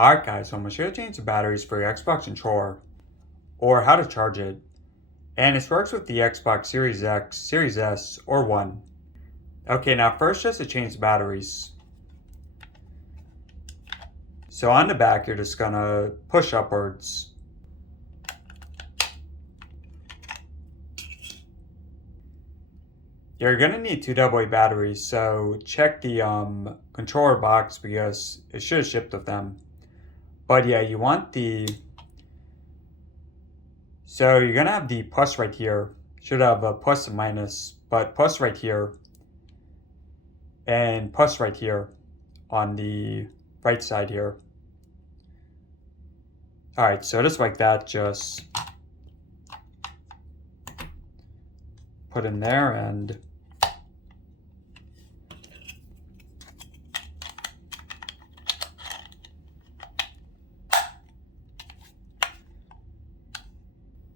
Alright guys, so I'm going to show you how to change the batteries for your Xbox controller, or how to charge it. And this works with the Xbox Series X, Series S, or One. Okay, now first just to change the batteries. So on the back you're just going to push upwards. You're going to need two AA batteries, so check the controller box because it should have shipped with them. But yeah, you want so you're going to have the plus right here. Should have a plus and minus, but plus right here and plus right here on the right side here. Alright, so just like that, just put in there and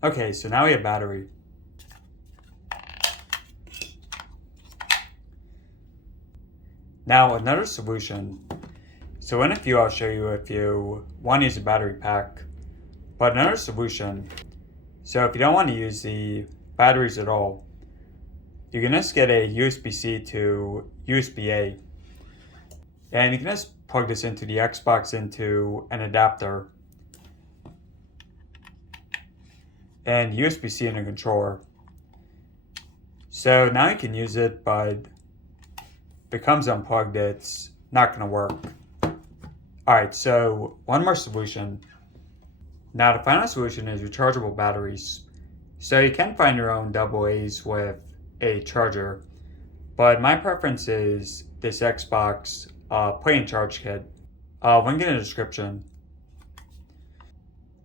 okay, so now we have battery. Now another solution. So in a few I'll show you if you want to use a battery pack. But another solution, so if you don't want to use the batteries at all, you can just get a USB-C to USB-A. And you can just plug this into the Xbox into an adapter. And USB-C in a controller. So now you can use it, but if it comes unplugged, it's not going to work. Alright, so one more solution. Now the final solution is rechargeable batteries. So you can find your own AA's with a charger, but my preference is this Xbox play and charge kit. Link in the description.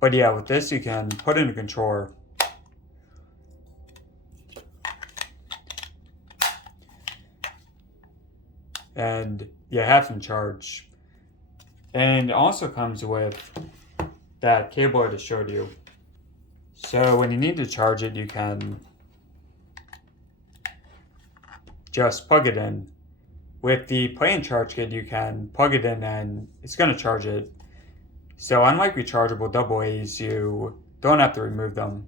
But yeah, with this you can put in a controller. And yeah, have some charge. And it also comes with that cable I just showed you. So when you need to charge it, you can just plug it in. With the play and charge kit, you can plug it in and it's going to charge it. So unlike rechargeable AA's, you don't have to remove them.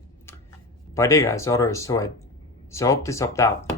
But hey guys, all there is to it. So hope this helped out.